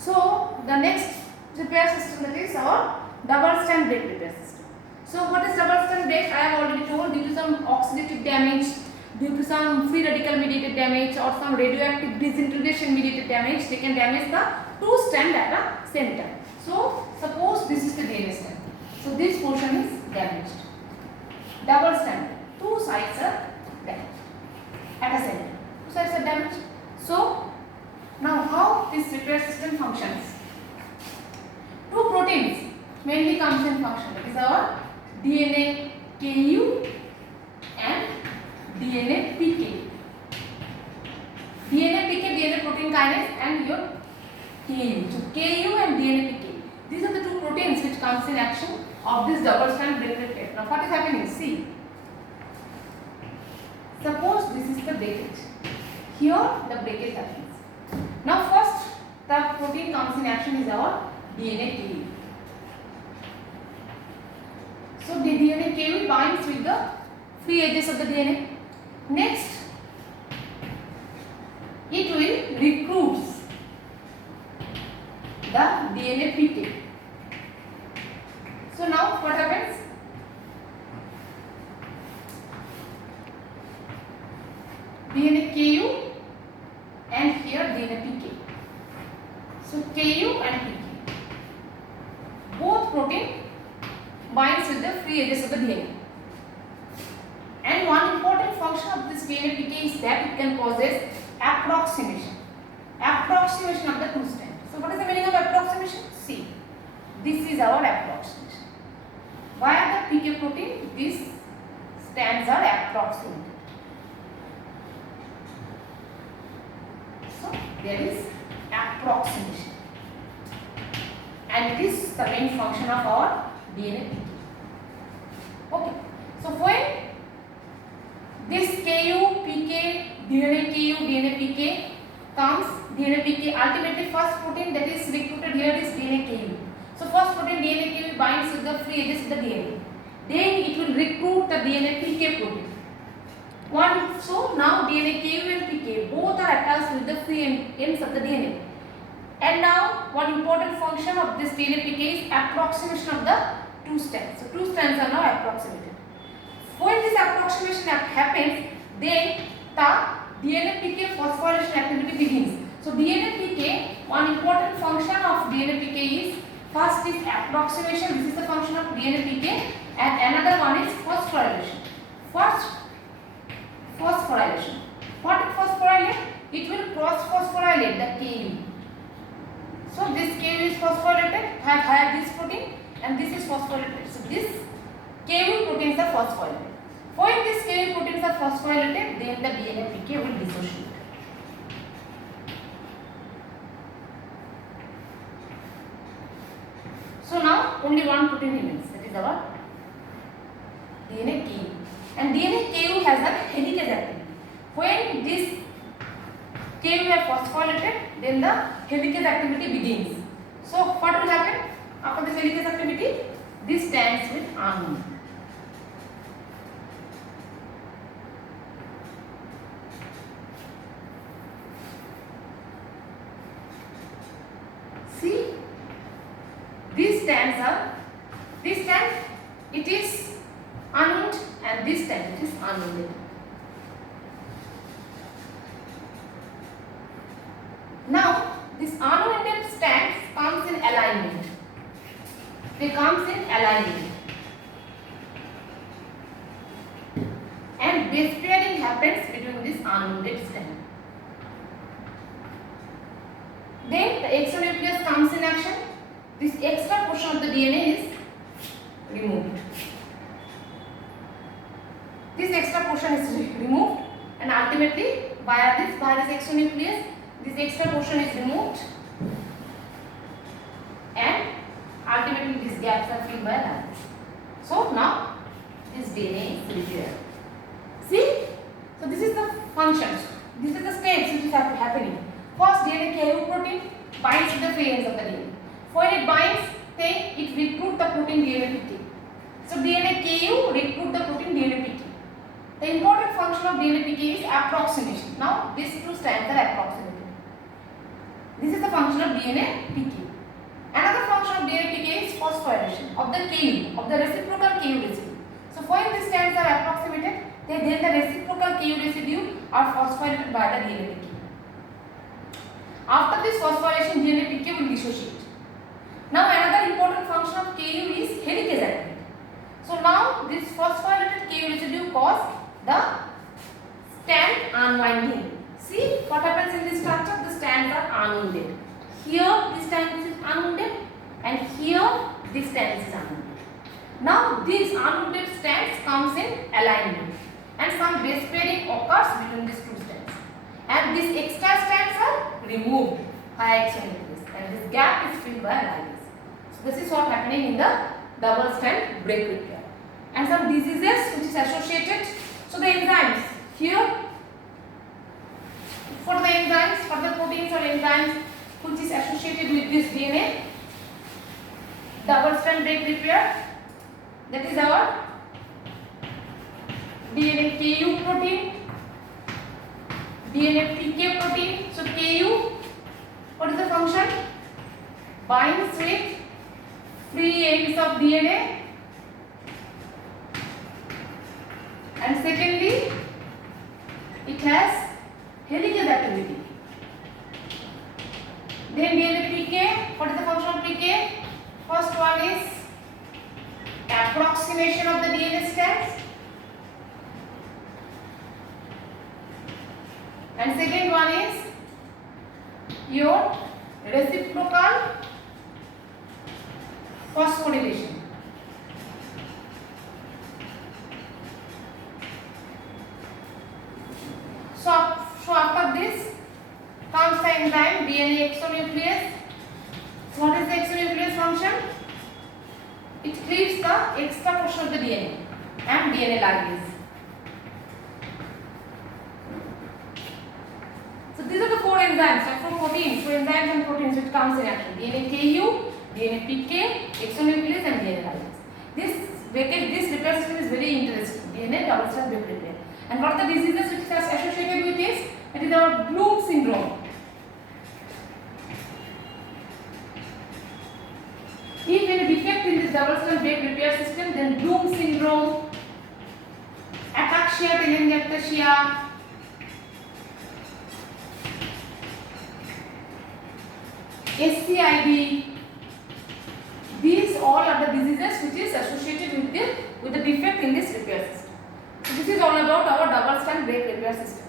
So the next repair system, that is our double strand break repair system. So what is double strand break? I have already told, due to some oxidative damage, due to some free radical mediated damage or some radioactive disintegration mediated damage, they can damage the two strands at the same time. So suppose this is the DNA strand. So this portion is damaged. Double strand, two sides are damaged at the same time. Two sides are damaged. So now how this repair system functions? Two proteins mainly comes in function. That is our DNA KU and DNA PK. DNA PK, DNA protein kinase, and your KU. So KU and DNA PK. These are the two proteins which comes in action of this double strand break repair. Now what is happening? See. Suppose this is the breakage. Here the breakage happens. Now first the protein comes in action is our DNA KU. So the DNA KU binds with the free edges of the DNA. Next, it will recruits the DNA PK. So now what happens? DNA KU and here DNA PK. So KU and PK. Both protein binds with the free edges of the DNA. And one important function of this DNA PK is that it can possess approximation. Approximation of the two strands. So what is the meaning of approximation? See, this is our approximation. Via the PK protein, these strands are approximated. So there is approximation. And it is the main function of our DNA PK. Okay. So when this KU, PK, DNA KU, DNA PK comes, DNA PK, ultimately first protein that is recruited here is DNA KU. So first protein DNA KU binds with the free edges of the DNA. Then it will recruit the DNA PK protein. So now DNA KU and PK both are attached with the free ends of the DNA. And now one important function of this DNA PK is approximation of the two strands. So two strands are now approximated. When this approximation happens, then the DNA PK phosphorylation activity begins. So DNA PK, one important function of DNA PK is, first is approximation, this is the function of DNA PK, and another one is phosphorylation. First, phosphorylation. What is phosphorylate? It will cross phosphorylate the KU. So this KU is phosphorylated, have this protein, and this is phosphorylated. So this KU proteins are phosphorylated. When these KU proteins are phosphorylated, then the DNA PK will dissociate. So now only one protein remains, that is our DNA KU. And DNA KU has a helicase activity. When this KU are phosphorylated, then the helicase activity begins. So what will happen after this helicase activity? This strands will unwind. See, these strands are, this strand it is unwound and this strand it is unwounded. Now this unwounded strands comes in alignment. They comes in alignment. And base pairing happens between this unwounded strand. Then the exonucleus comes in action. This extra portion of the DNA is removed. This extra portion is removed, and ultimately via this exonucleus, this extra portion is removed, and ultimately these gaps are filled by lines. So now this DNA is repaired. See? So this is the functions. This is the steps which is happening. First, DNA KU protein binds with the free ends of the DNA. When it binds, then it recruits the protein DNA PK. So DNA KU recruit the protein DNA PK. The important function of DNA PK is approximation. Now these two strands are approximated. This is the function of DNA PK. Another function of DNA PK is phosphorylation of the Ku, of the reciprocal Ku residue. So when these strands are approximated, then the reciprocal Ku residue are phosphorylated by the DNA PK. After this phosphorylation, DNA PK will dissociate. Now another important function of Ku is helicase activity. So now this phosphorylated Ku residue cause the strand unwinding. See what happens in this structure? The strands are unwounded. Here this strand is unwounded and here this strand is unwounded. Now these unwounded strands comes in alignment and some base pairing occurs between these two strands. And these extra strands are removed by action and this gap is filled by ligase. So this is what happening in the double strand break repair. And some diseases which is associated. So the enzymes here, for the enzymes, for the proteins or enzymes which is associated with this DNA double strand break repair, that is our DNA Ku protein, DNA PK protein. So Ku, what is the function? Binds with free ends of DNA, and secondly it has helicase activity. Then DNA PK, what is the function of PK? First one is approximation of the DNA strands, and second one is your reciprocal phosphorylation. So after this comes the enzyme DNA exonuclease. So what is the exonuclease function? It cleaves the extra portion of the DNA and DNA ligase. So these are the four enzymes, so for proteins, so enzymes and proteins which comes in action: DNA Ku, DNA PK, exonuclease and DNA ligase. This repair system is very interesting. DNA double strand break repair. And what the diseases which are associated with this? It is our Bloom syndrome. If any defect in this double strand break repair system, then Bloom syndrome, ataxia telangiectasia, SCID, these all are the diseases which is associated with the defect in this repair system. So this is all about our double strand break repair system.